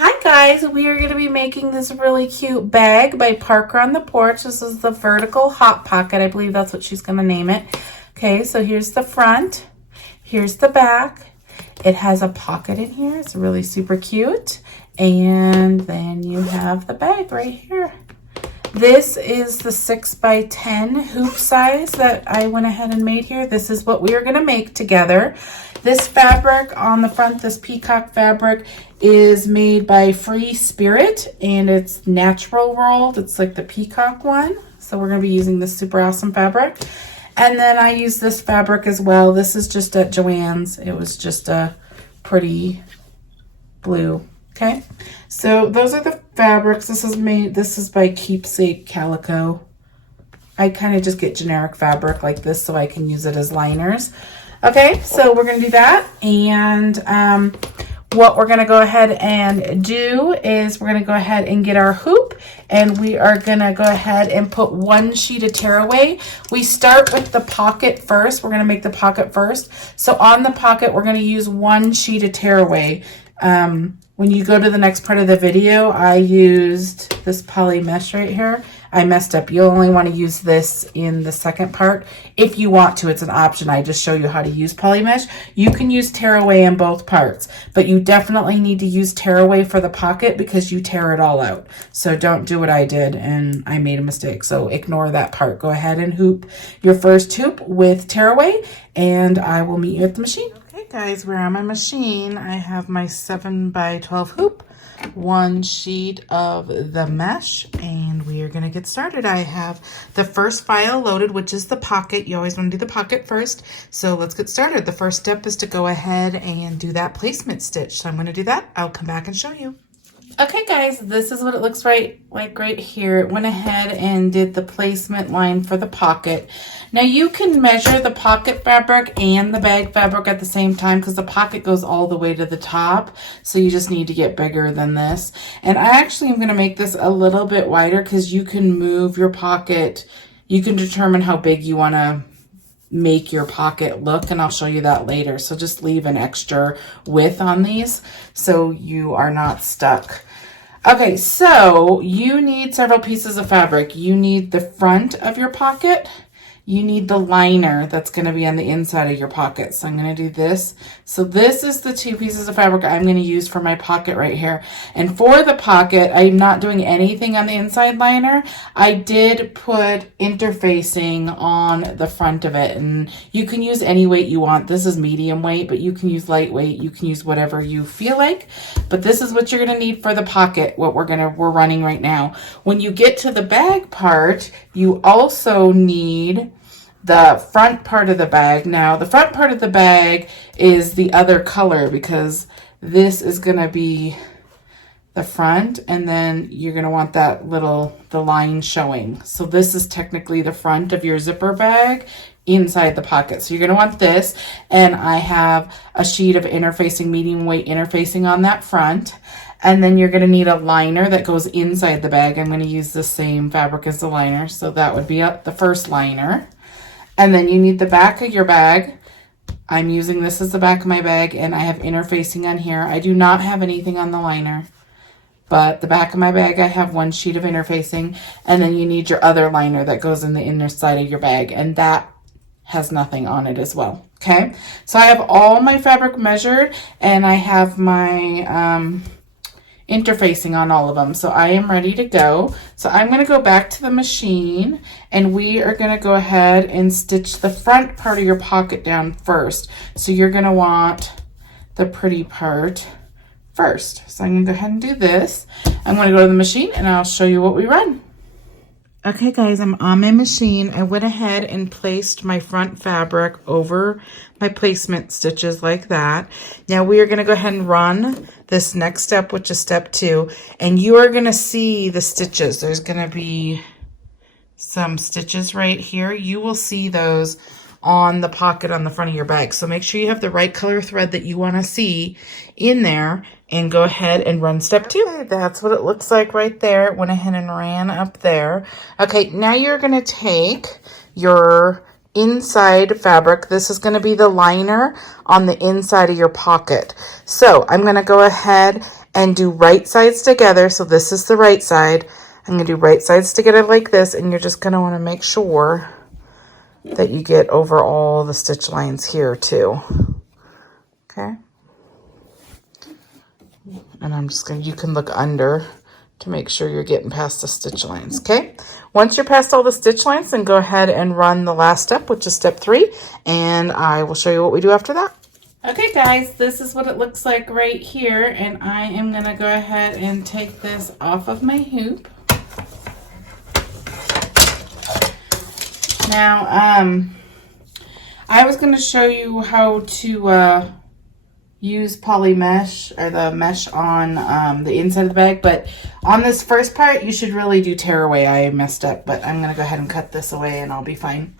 Hi guys, we are going to be making this really cute bag by Parker on the Porch. This is the vertical hot pocket. I believe that's what she's going to name it. Okay, so here's the front. Here's the back. It has a pocket in here. It's really super cute. And then you have the bag right here. This is the 6x10 hoop size that I went ahead and made here. This is what we are going to make together. This fabric on the front, this peacock fabric, is made by Free Spirit and it's natural rolled. It's like the peacock one. So we're going to be using this super awesome fabric. And then I use this fabric as well. This is just at Joann's. It was just a pretty blue. Okay, so those are the fabrics. This is by Keepsake Calico. I kind of just get generic fabric like this so I can use it as liners. Okay, so we're going to do that. And what we're going to go ahead and do is we're going to go ahead and get our hoop. And we are going to go ahead and put one sheet of tearaway. We start with the pocket first. We're going to make the pocket first. So on the pocket, we're going to use one sheet of tearaway. When you go to the next part of the video, I used this poly mesh right here. I messed up. You only want to use this in the second part. If you want to, it's an option. I just show you how to use poly mesh. You can use tearaway in both parts, but you definitely need to use tearaway for the pocket because you tear it all out. So don't do what I did and I made a mistake. So ignore that part. Go ahead and hoop your first hoop with tearaway and I will meet you at the machine. Okay guys, we're on my machine. I have my 7x12 hoop, one sheet of the mesh, and we are going to get started. I have the first file loaded, which is the pocket. You always want to do the pocket first. So let's get started. The first step is to go ahead and do that placement stitch. So I'm going to do that. I'll come back and show you. Okay guys, this is what it looks like right here. It went ahead and did the placement line for the pocket. Now you can measure the pocket fabric and the bag fabric at the same time because the pocket goes all the way to the top. So you just need to get bigger than this. And I actually am going to make this a little bit wider because you can move your pocket. You can determine how big you want to make your pocket look, and I'll show you that later. So just leave an extra width on these so you are not stuck. Okay, so you need several pieces of fabric. You need the front of your pocket. You need the liner that's going to be on the inside of your pocket. So I'm going to do this. So this is the two pieces of fabric I'm going to use for my pocket right here. And for the pocket, I'm not doing anything on the inside liner. I did put interfacing on the front of it. And you can use any weight you want. This is medium weight, but you can use lightweight. You can use whatever you feel like. But this is what you're going to need for the pocket, what we're running right now. When you get to the bag part, you also need the front part of the bag. Now, the front part of the bag is the other color because this is going to be the front, and then you're going to want that the line showing. So this is technically the front of your zipper bag inside the pocket. So you're going to want this, and I have a sheet of interfacing, medium weight interfacing on that front. And then you're going to need a liner that goes inside the bag. I'm going to use the same fabric as the liner. So that would be the first liner. And then you need the back of your bag. I'm using this as the back of my bag, and I have interfacing on here. I do not have anything on the liner, but the back of my bag, I have one sheet of interfacing, and then you need your other liner that goes in the inner side of your bag, and that has nothing on it as well. Okay, so I have all my fabric measured, and I have my interfacing on all of them. So I am ready to go. So I'm going to go back to the machine and we are going to go ahead and stitch the front part of your pocket down first. So you're going to want the pretty part first. So I'm going to go ahead and do this. I'm going to go to the machine and I'll show you what we run. Okay guys, I'm on my machine. I went ahead and placed my front fabric over my placement stitches like that. Now we are going to go ahead and run this next step, which is step 2, and you are going to see the stitches. There's going to be some stitches right here. You will see those on the pocket on the front of your bag. So make sure you have the right color thread that you want to see in there and go ahead and run step 2. Okay, that's what it looks like right there. It went ahead and ran up there. Okay, now you're going to take your inside fabric. This is going to be the liner on the inside of your pocket. So I'm going to go ahead and do right sides together. So this is the right side. I'm going to do right sides together like this, and you're just going to want to make sure that you get over all the stitch lines here too. Okay. And I'm just going to, you can look under to make sure you're getting past the stitch lines, okay? Once you're past all the stitch lines, then go ahead and run the last step, which is step 3, and I will show you what we do after that. Okay guys, this is what it looks like right here, and I am gonna go ahead and take this off of my hoop. Now, I was gonna show you how to use poly mesh, or the mesh on the inside of the bag, but on this first part you should really do tear away. I messed up, but I'm gonna go ahead and cut this away and I'll be fine.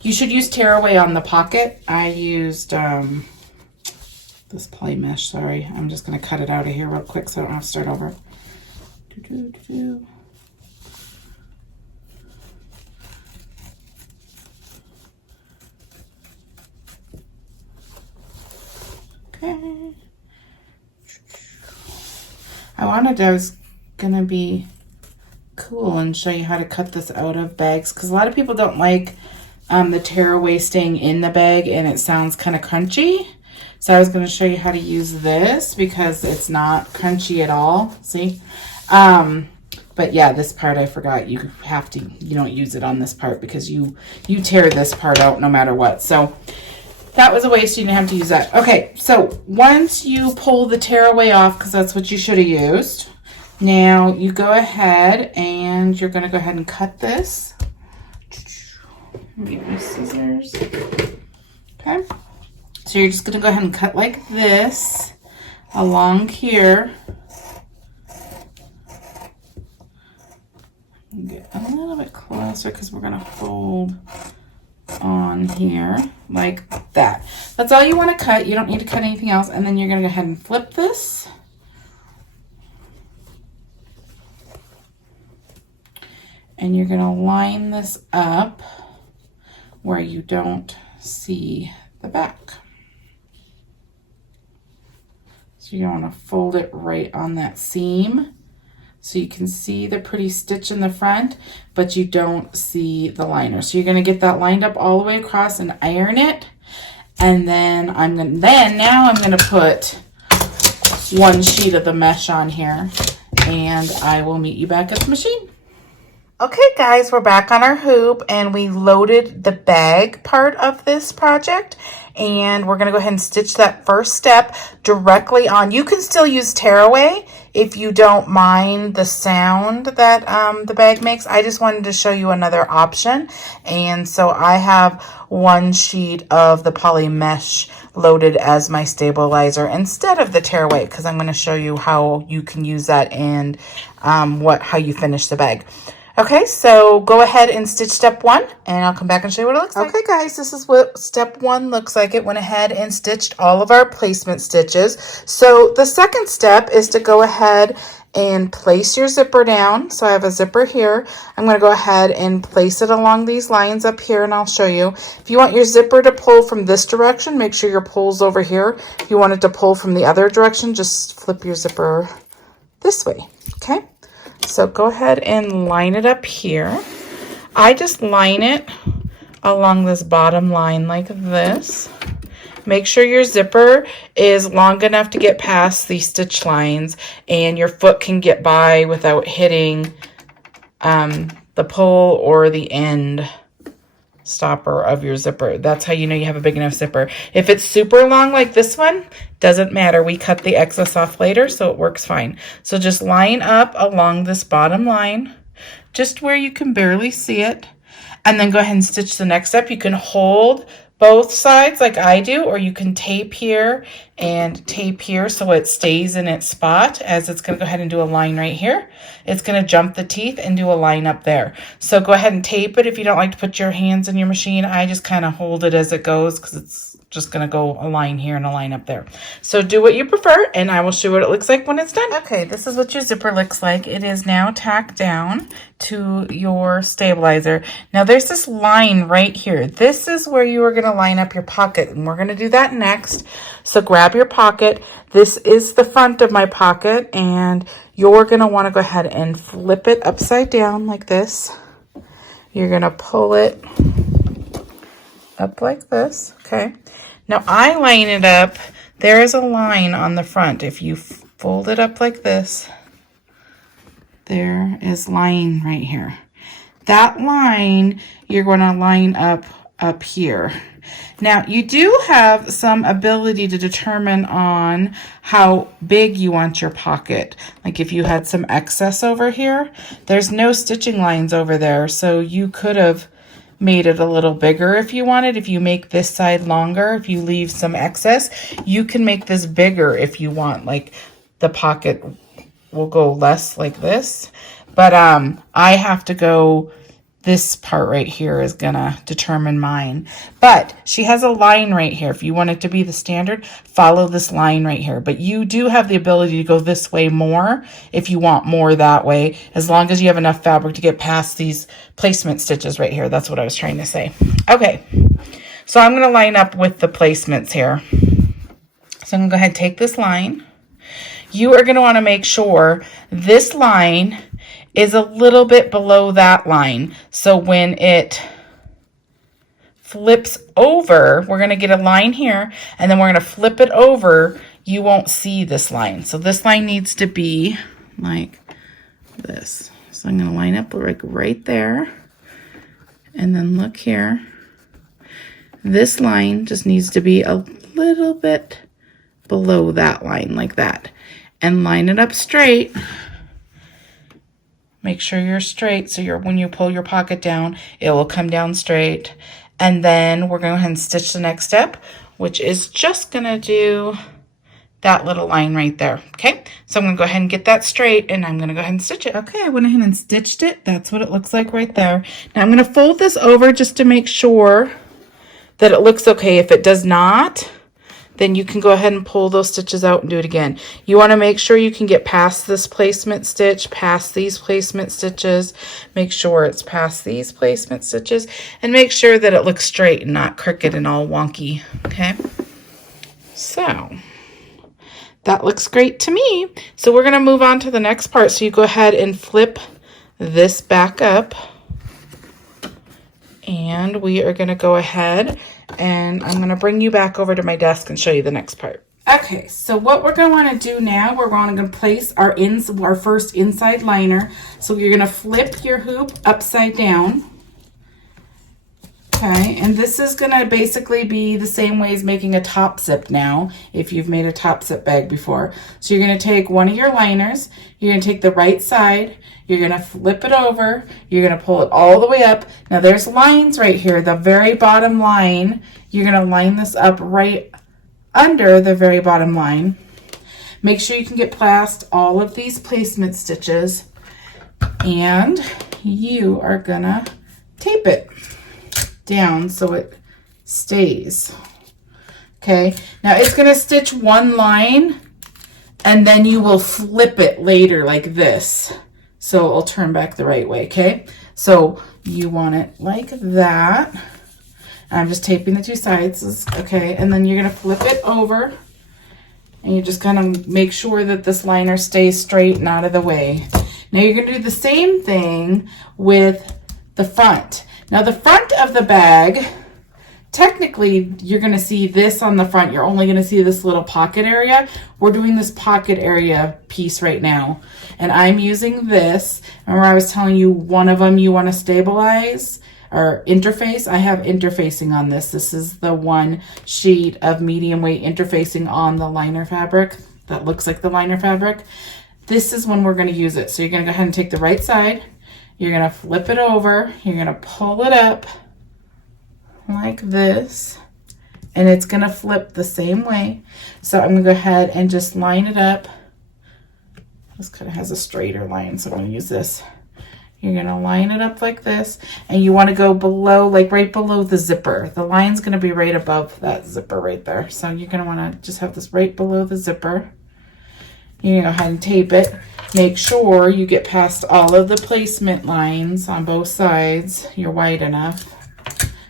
You should use tear away on the pocket. I used this poly mesh. Sorry, I'm just gonna cut it out of here real quick so I don't have to start over. Okay. I was gonna be cool and show you how to cut this out of bags, because a lot of people don't like the tearaway staying in the bag and it sounds kind of crunchy. So I was going to show you how to use this because it's not crunchy at all. See? But yeah, this part I forgot. You don't use it on this part because you tear this part out no matter what. So that was a waste. You didn't have to use that. Okay, so once you pull the tearaway off, because that's what you should have used, now you go ahead and you're going to go ahead and cut this. Get my scissors. Okay, so you're just going to go ahead and cut like this along here. Get a little bit closer because we're going to fold on here like that. That's all you want to cut. You don't need to cut anything else. And then you're going to go ahead and flip this. And you're going to line this up where you don't see the back. So you want to fold it right on that seam so you can see the pretty stitch in the front, but you don't see the liner. So you're going to get that lined up all the way across and iron it. And then now I'm going to put one sheet of the mesh on here, and I will meet you back at the machine. Okay guys, we're back on our hoop and we loaded the bag part of this project, and we're gonna go ahead and stitch that first step directly on. You can still use tearaway if you don't mind the sound that the bag makes. I just wanted to show you another option, and so I have one sheet of the poly mesh loaded as my stabilizer instead of the tearaway, because I'm going to show you how you can use that and how you finish the bag. Okay, so go ahead and stitch step 1, and I'll come back and show you what it looks like. Okay, guys, this is what step 1 looks like. It went ahead and stitched all of our placement stitches. So the second step is to go ahead and place your zipper down. So I have a zipper here. I'm going to go ahead and place it along these lines up here, and I'll show you. If you want your zipper to pull from this direction, make sure your pull's over here. If you want it to pull from the other direction, just flip your zipper this way, okay? So go ahead and line it up here. I just line it along this bottom line like this. Make sure your zipper is long enough to get past these stitch lines and your foot can get by without hitting the pull or the end stopper of your zipper. That's how you know you have a big enough zipper. If it's super long like this one, doesn't matter. We cut the excess off later, so it works fine. So just line up along this bottom line, just where you can barely see it, and then go ahead and stitch the next step. You can hold both sides like I do, or you can tape here and tape here so it stays in its spot, as it's going to go ahead and do a line right here. It's going to jump the teeth and do a line up there. So go ahead and tape it if you don't like to put your hands in your machine. I just kind of hold it as it goes because it's just gonna go a line here and a line up there. So do what you prefer, and I will show you what it looks like when it's done. Okay, this is what your zipper looks like. It is now tacked down to your stabilizer. Now there's this line right here. This is where you are gonna line up your pocket, and we're gonna do that next. So grab your pocket. This is the front of my pocket, and you're gonna wanna go ahead and flip it upside down like this. You're gonna pull it up like this, okay? Now I line it up. There is a line on the front. If you fold it up like this, there is line right here. That line, you're gonna line up here. Now you do have some ability to determine on how big you want your pocket. Like if you had some excess over here, there's no stitching lines over there, so you could have made it a little bigger if you wanted. If you make this side longer, if you leave some excess, you can make this bigger if you want. Like the pocket will go less like this, but I have to go, this part right here is gonna determine mine. But she has a line right here. If you want it to be the standard, follow this line right here. But you do have the ability to go this way more if you want more that way, as long as you have enough fabric to get past these placement stitches right here. That's what I was trying to say. Okay, so I'm gonna line up with the placements here. So I'm gonna go ahead and take this line. You are gonna wanna make sure this line is a little bit below that line. So when it flips over, we're gonna get a line here, and then we're gonna flip it over. You won't see this line. So this line needs to be like this. So I'm gonna line up like right there. And then look here. This line just needs to be a little bit below that line like that. And line it up straight. Make sure you're straight, so when you pull your pocket down, it will come down straight. And then we're going to go ahead and stitch the next step, which is just going to do that little line right there. Okay, so I'm going to go ahead and get that straight, and I'm going to go ahead and stitch it. Okay, I went ahead and stitched it. That's what it looks like right there. Now I'm going to fold this over just to make sure that it looks okay. If it does not, then you can go ahead and pull those stitches out and do it again. You want to make sure you can get past this placement stitch, past these placement stitches, make sure it's past these placement stitches, and make sure that it looks straight and not crooked and all wonky, okay? So that looks great to me. So we're gonna move on to the next part. So you go ahead and flip this back up, and we are gonna go ahead and I'm going to bring you back over to my desk and show you the next part. Okay, so what we're going to want to do now, we're going to place our first inside liner. So you're going to flip your hoop upside down. Okay, and this is going to basically be the same way as making a top zip now, if you've made a top zip bag before. So you're going to take one of your liners, you're going to take the right side, you're going to flip it over, you're going to pull it all the way up. Now there's lines right here, the very bottom line, you're going to line this up right under the very bottom line. Make sure you can get past all of these placement stitches, and you are going to tape it down so it stays. Okay, now it's going to stitch one line, and then you will flip it later like this, so it'll turn back the right way. Okay, so you want it like that. I'm just taping the two sides. Okay, and then you're going to flip it over, and you just kind of make sure that this liner stays straight and out of the way. Now you're going to do the same thing with the front. Now the front of the bag, technically you're going to see this on the front. You're only going to see this little pocket area. We're doing this pocket area piece right now. And I'm using this. Remember I was telling you one of them you want to stabilize or interface? I have interfacing on this. This is the one sheet of medium weight interfacing on the liner fabric that looks like the liner fabric. This is when we're going to use it. So you're going to go ahead and take the right side. You're going to flip it over, you're going to pull it up like this, and it's going to flip the same way. So I'm going to go ahead and just line it up. This kind of has a straighter line, so I'm going to use this. You're gonna line it up like this, and you wanna go below, like right below the zipper. The line's gonna be right above that zipper right there. So you're gonna wanna just have this right below the zipper. You're gonna go ahead and tape it. Make sure you get past all of the placement lines on both sides. You're wide enough.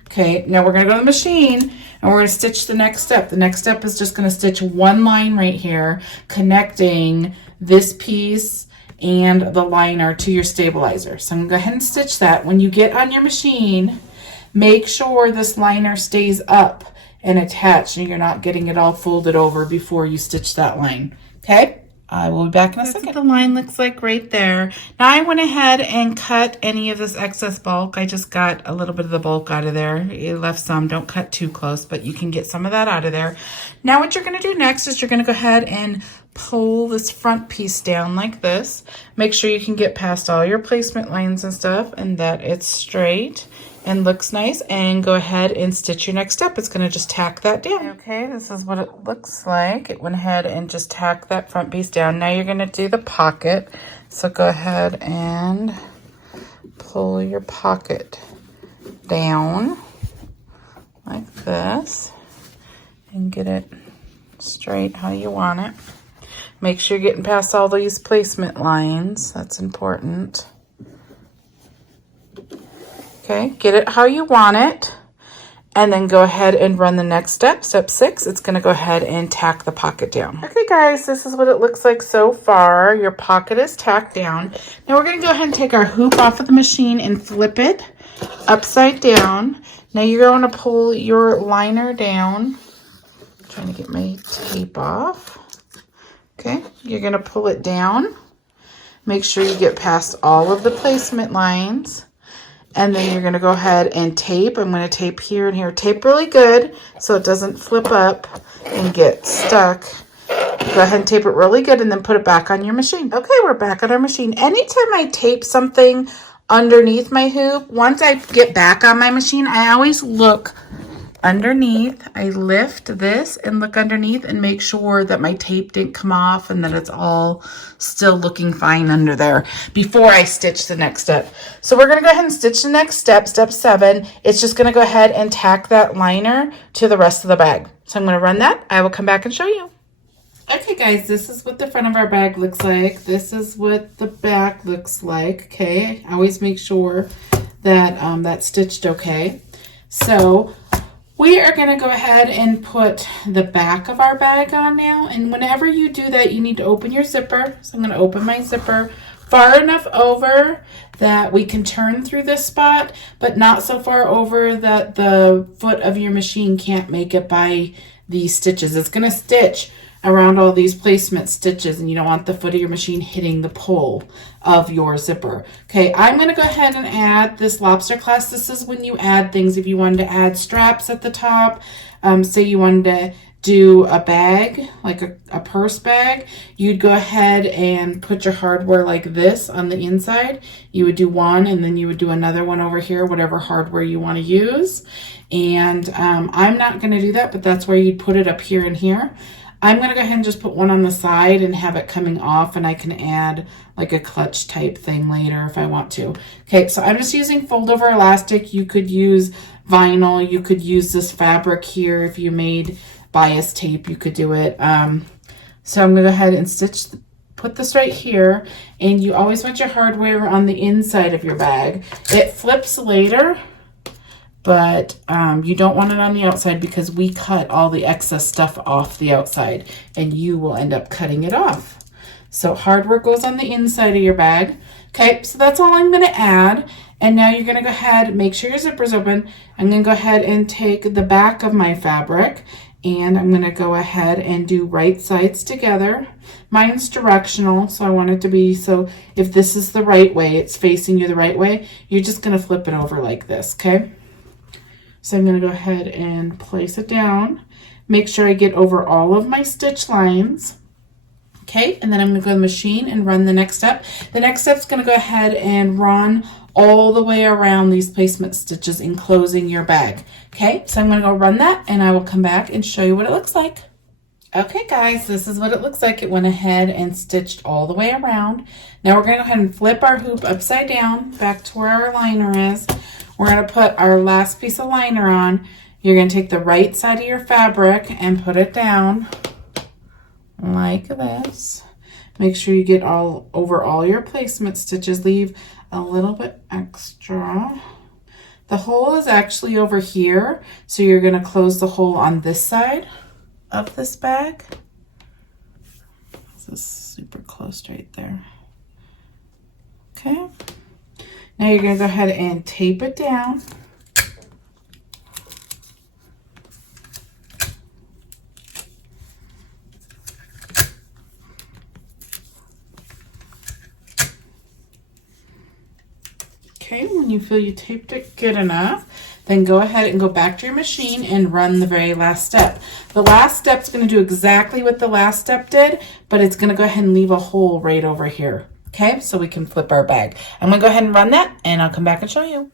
Okay, now we're gonna go to the machine and we're gonna stitch the next step. The next step is just gonna stitch one line right here, connecting this piece and the liner to your stabilizer. So I'm gonna go ahead and stitch that. When you get on your machine, make sure this liner stays up and attached and you're not getting it all folded over before you stitch that line, okay? I will be back in a second. That's what the line looks like right there. Now I went ahead and cut any of this excess bulk. I just got a little bit of the bulk out of there. It left some. Don't cut too close, but you can get some of that out of there. Now what you're going to do next is you're going to go ahead and pull this front piece down like this. Make sure you can get past all your placement lines and stuff and that it's straight and looks nice, and go ahead and stitch your next step. It's going to just tack that down. Okay, this is what it looks like. It went ahead and just tacked that front piece down. Now you're going to do the pocket. So go ahead and pull your pocket down like this and get it straight how you want it. Make sure you're getting past all these placement lines. That's important. Okay, get it how you want it, and then go ahead and run the next step, step 6. It's going to go ahead and tack the pocket down. Okay guys, this is what it looks like so far. Your pocket is tacked down. Now we're going to go ahead and take our hoop off of the machine and flip it upside down. Now you're going to pull your liner down. I'm trying to get my tape off. Okay, you're going to pull it down. Make sure you get past all of the placement lines. And then you're going to go ahead and tape. I'm going to tape here and here. Tape really good so it doesn't flip up and get stuck. Go ahead and tape it really good and then put it back on your machine. Okay, we're back on our machine. Anytime I tape something underneath my hoop, once I get back on my machine, I always look underneath. I lift this and look underneath and make sure that my tape didn't come off and that it's all still looking fine under there before I stitch the next step. So we're going to go ahead and stitch the next step, step 7. It's just going to go ahead and tack that liner to the rest of the bag. So I'm going to run that. I will come back and show you. Okay guys, this is what the front of our bag looks like. This is what the back looks like. Okay, I always make sure that that's stitched okay. So we are going to go ahead and put the back of our bag on now. And whenever you do that, you need to open your zipper. So I'm going to open my zipper far enough over that we can turn through this spot, but not so far over that the foot of your machine can't make it by these stitches. It's going to stitch around all these placement stitches, and you don't want the foot of your machine hitting the pull of your zipper. Okay, I'm going to go ahead and add this lobster clasp. This is when you add things. If you wanted to add straps at the top, say you wanted to do a bag, like a purse bag, you'd go ahead and put your hardware like this on the inside. You would do one, and then you would do another one over here, whatever hardware you want to use. And I'm not going to do that, but that's where you'd put it up here and here. I'm going to go ahead and just put one on the side and have it coming off, and I can add like a clutch type thing later if I want to. Okay, so I'm just using fold over elastic. You could use vinyl. You could use this fabric here. If you made bias tape, you could do it. So I'm going to go ahead and put this right here, and you always want your hardware on the inside of your bag. It flips later, but you don't want it on the outside because we cut all the excess stuff off the outside and you will end up cutting it off. So hardware goes on the inside of your bag. Okay, so that's all I'm going to add. And now you're going to go ahead, make sure your zipper's open. I'm going to go ahead and take the back of my fabric, and I'm going to go ahead and do right sides together. Mine's directional, so I want it to be, so if this is the right way, it's facing you the right way, you're just going to flip it over like this, okay? So I'm going to go ahead and place it down. Make sure I get over all of my stitch lines. Okay, and then I'm going to go to the machine and run the next step. The next step is going to go ahead and run all the way around these placement stitches, enclosing your bag. Okay, so I'm going to go run that, and I will come back and show you what it looks like. Okay guys, this is what it looks like. It went ahead and stitched all the way around. Now we're going to go ahead and flip our hoop upside down back to where our liner is. We're going to put our last piece of liner on. You're going to take the right side of your fabric and put it down like this. Make sure you get all over all your placement stitches. Leave a little bit extra. The hole is actually over here, so you're going to close the hole on this side of this bag. This is super close right there. Okay. Now you're going to go ahead and tape it down. Okay, when you feel you taped it good enough, then go ahead and go back to your machine and run the very last step. The last step is going to do exactly what the last step did, but it's going to go ahead and leave a hole right over here. Okay, so we can flip our bag. I'm going to go ahead and run that, and I'll come back and show you.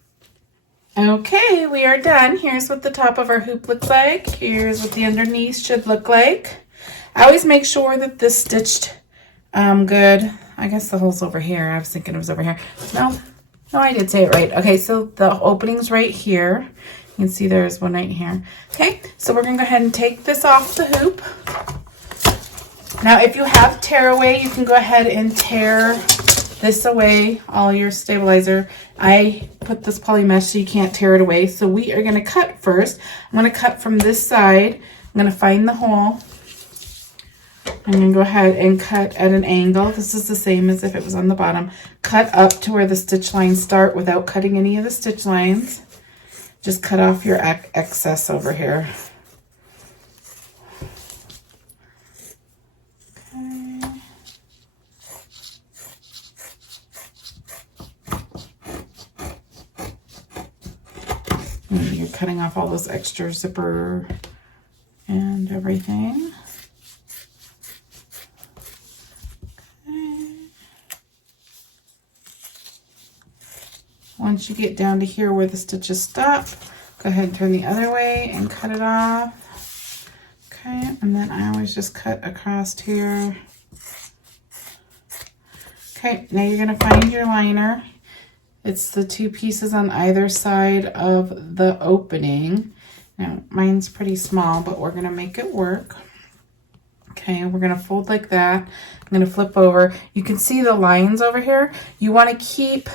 Okay, we are done. Here's what the top of our hoop looks like. Here's what the underneath should look like. I always make sure that this stitched good. I guess the hole's over here. I was thinking it was over here. No, I did say it right. Okay, so the opening's right here. You can see there's one right here. Okay, so we're going to go ahead and take this off the hoop. Now, if you have tear away, you can go ahead and tear this away, all your stabilizer. I put this poly mesh so you can't tear it away. So we are going to cut first. I'm going to cut from this side. I'm going to find the hole. I'm going to go ahead and cut at an angle. This is the same as if it was on the bottom. Cut up to where the stitch lines start without cutting any of the stitch lines. Just cut off your excess over here. Okay. And you're cutting off all those extra zipper and everything. Once you get down to here where the stitches stop, go ahead and turn the other way and cut it off. Okay, and then I always just cut across here. Okay, now you're going to find your liner. It's the two pieces on either side of the opening. Now, mine's pretty small, but we're going to make it work. Okay, we're going to fold like that. I'm going to flip over. You can see the lines over here. You want to keep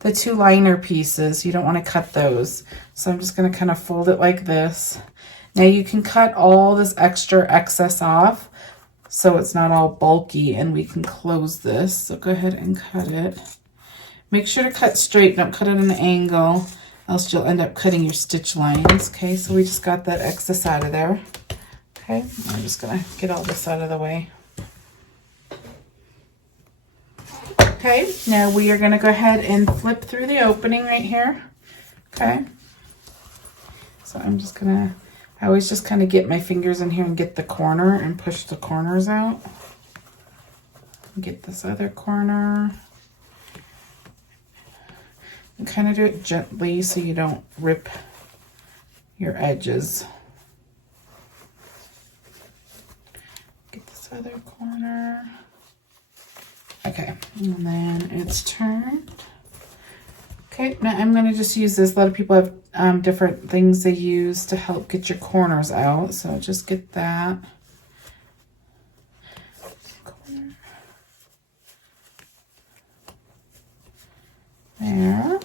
the two liner pieces. You don't want to cut those. So I'm just going to kind of fold it like this. Now you can cut all this extra excess off so it's not all bulky and we can close this. So go ahead and cut it. Make sure to cut straight, don't cut it at an angle, else you'll end up cutting your stitch lines. Okay, so we just got that excess out of there. Okay, I'm just going to get all this out of the way. Okay, now we are going to go ahead and flip through the opening right here. Okay, so I'm just going to, I always just kind of get my fingers in here and get the corner and push the corners out. Get this other corner. And kind of do it gently so you don't rip your edges. Get this other corner. Okay, and then it's turned. Okay, now I'm going to just use this. A lot of people have different things they use to help get your corners out. So just get that. Corner. There.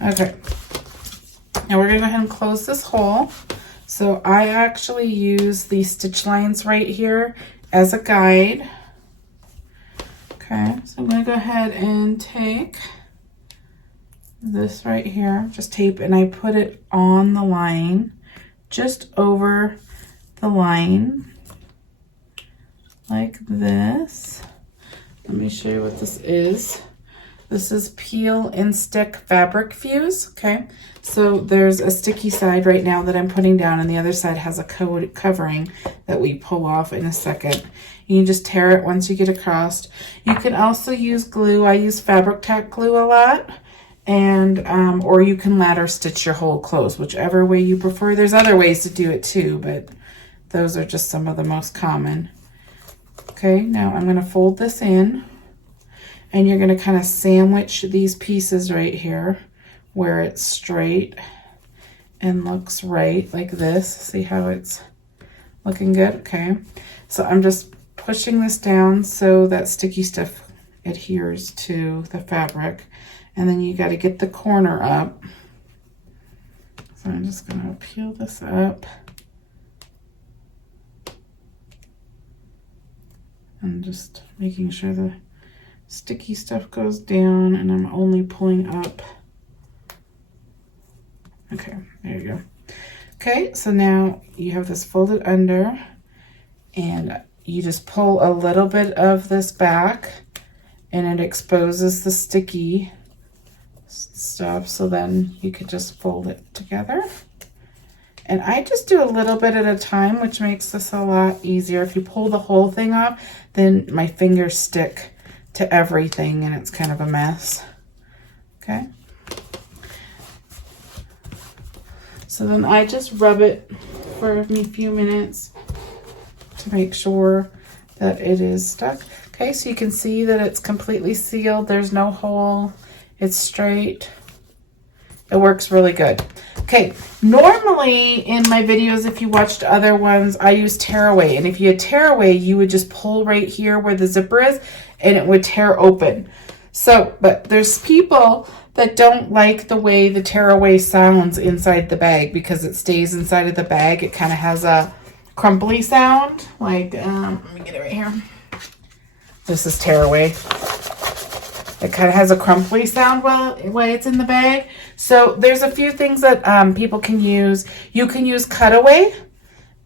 Okay, now we're going to go ahead and close this hole. So I actually use these stitch lines right here as a guide. Okay, so I'm going to go ahead and take this right here, just tape, and I put it on the line, just over the line, like this. Let me show you what this is. This is Peel and Stick Fabric Fuse, okay? So there's a sticky side right now that I'm putting down, and the other side has a covering that we pull off in a second. You can just tear it once you get across. You can also use glue. I use Fabric Tack glue a lot, and or you can ladder stitch your hole closed, whichever way you prefer. There's other ways to do it too, but those are just some of the most common. Okay, now I'm going to fold this in, and you're going to kind of sandwich these pieces right here where it's straight and looks right, like this. See how it's looking good? Okay, so I'm just pushing this down so that sticky stuff adheres to the fabric, and then you got to get the corner up. So I'm just going to peel this up. I'm just making sure the sticky stuff goes down, and I'm only pulling up. Okay, there you go. Okay, so now you have this folded under, and you just pull a little bit of this back, and it exposes the sticky stuff, so then you could just fold it together. And I just do a little bit at a time, which makes this a lot easier. If you pull the whole thing off, then my fingers stick to everything, and it's kind of a mess. Okay. So then I just rub it for a few minutes to make sure that it is stuck. Okay, so you can see that it's completely sealed. There's no hole. It's straight. It works really good. Okay, normally in my videos, if you watched other ones, I use tearaway. And if you had tearaway, you would just pull right here where the zipper is, and it would tear open. So, but there's people that don't like the way the tearaway sounds inside the bag because it stays inside of the bag. It kind of has a crumply sound. Like, let me get it right here. This is tearaway. It kind of has a crumply sound while it's in the bag. So there's a few things that people can use. You can use cutaway,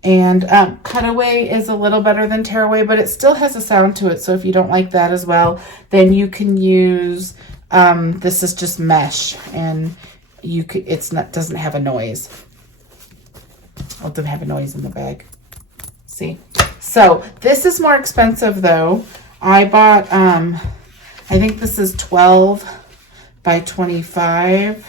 and cutaway is a little better than tearaway, but it still has a sound to it. So if you don't like that as well, then you can use this is just mesh, and you could doesn't have a noise. Oh, it doesn't have a noise in the bag. See? So this is more expensive though. I bought I think this is 12 by 25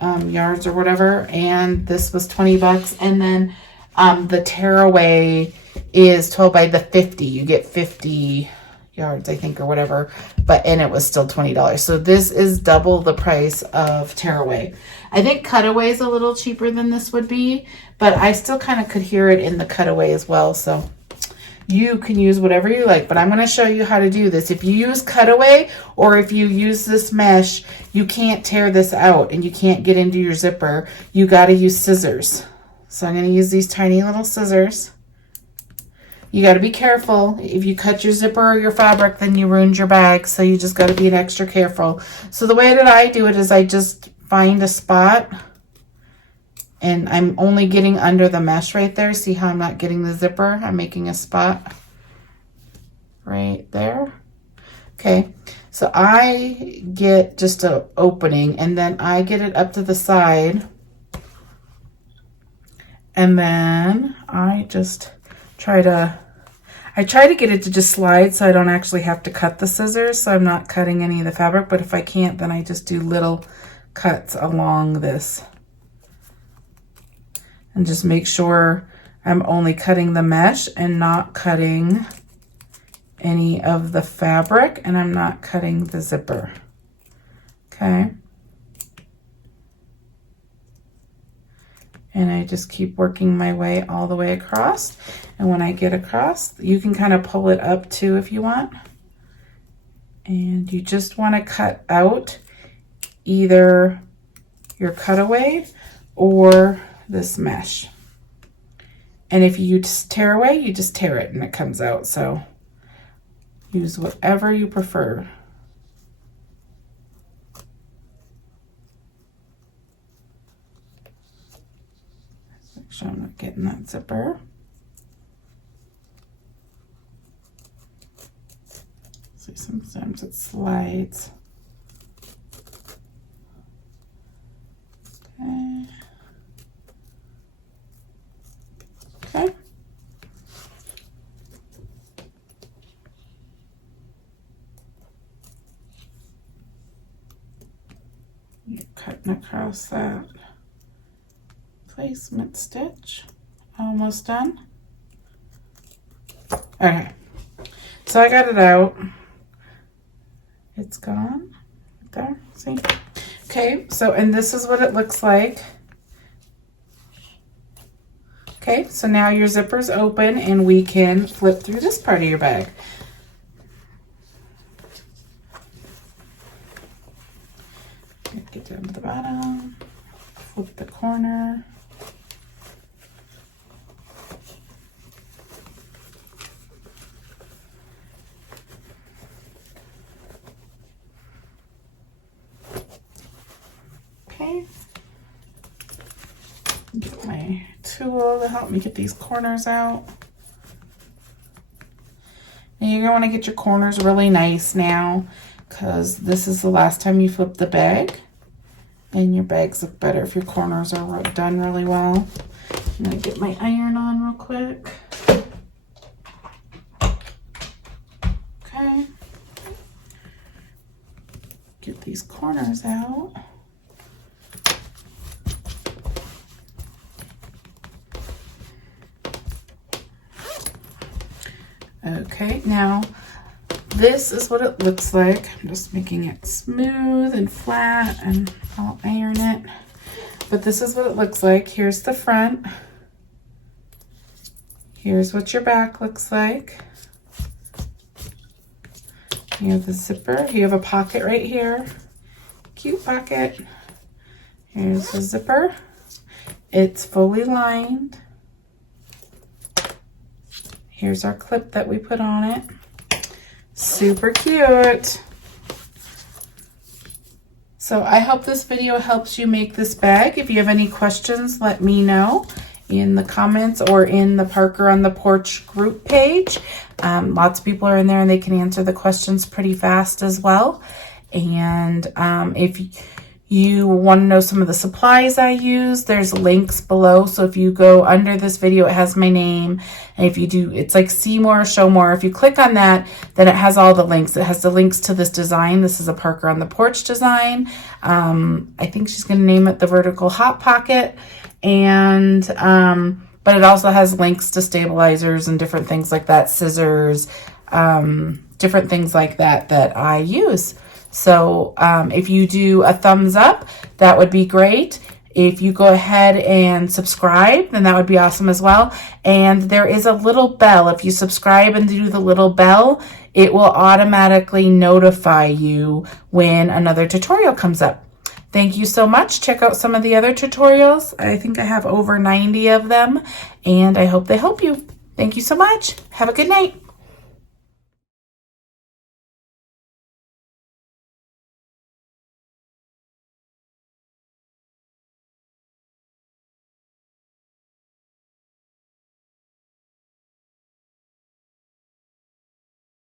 yards or whatever, and this was 20 bucks. And then the tearaway is 12 by the 50. You get 50 yards, I think, or whatever, and it was still $20. So this is double the price of tearaway. I think cutaway is a little cheaper than this would be, but I still kind of could hear it in the cutaway as well. So you can use whatever you like, but I'm going to show you how to do this. If you use cutaway or if you use this mesh, you can't tear this out and you can't get into your zipper. You got to use scissors. So I'm going to use these tiny little scissors. You got to be careful. If you cut your zipper or your fabric, then you ruined your bag. So you just got to be extra careful. So the way that I do it is I just find a spot, and I'm only getting under the mesh right there. See how I'm not getting the zipper? I'm making a spot right there. Okay, so I get just an opening, and then I get it up to the side, and then I just try to get it to just slide so I don't actually have to cut the scissors, so I'm not cutting any of the fabric. But if I can't, then I just do little cuts along this. And just make sure I'm only cutting the mesh and not cutting any of the fabric, and I'm not cutting the zipper. Okay. And I just keep working my way all the way across. And when I get across, you can kind of pull it up too if you want. And you just want to cut out either your cutaway or this mesh. And if you just tear away, you just tear it and it comes out. So use whatever you prefer. Make sure I'm not getting that zipper. See, sometimes it slides. Okay. Okay. Cutting across that placement stitch. Almost done. Okay, so I got it out. It's gone right there, see? Okay, so, and this is what it looks like. Okay, so now your zipper's open and we can flip through this part of your bag. Get down to the bottom, flip the corner. Okay. Get my tool to help me get these corners out. And you're gonna wanna get your corners really nice now, because this is the last time you flip the bag. And your bags look better if your corners are done really well. I'm gonna get my iron on real quick. Okay. Get these corners out. Okay, now this is what it looks like. I'm just making it smooth and flat and I'll iron it. But this is what it looks like. Here's the front. Here's what your back looks like. You have the zipper. You have a pocket right here. Cute pocket. Here's the zipper. It's fully lined. Here's our clip that we put on it. Super cute. So I hope this video helps you make this bag. If you have any questions, let me know in the comments or in the Parker on the Porch group page. Lots of people are in there and they can answer the questions pretty fast as well. And if you want to know some of the supplies I use, there's links below. So if you go under this video, it has my name. And if you do, it's like see more, show more. If you click on that, then it has all the links. It has the links to this design. This is a Parker on the Porch design. I think she's going to name it the Vertical Hot Pocket. And, but it also has links to stabilizers and different things like that, scissors, different things like that that I use. So if you do a thumbs up, that would be great. If you go ahead and subscribe, then that would be awesome as well. And there is a little bell. If you subscribe and do the little bell, it will automatically notify you when another tutorial comes up. Thank you so much. Check out some of the other tutorials. I think I have over 90 of them, and I hope they help you. Thank you so much. Have a good night.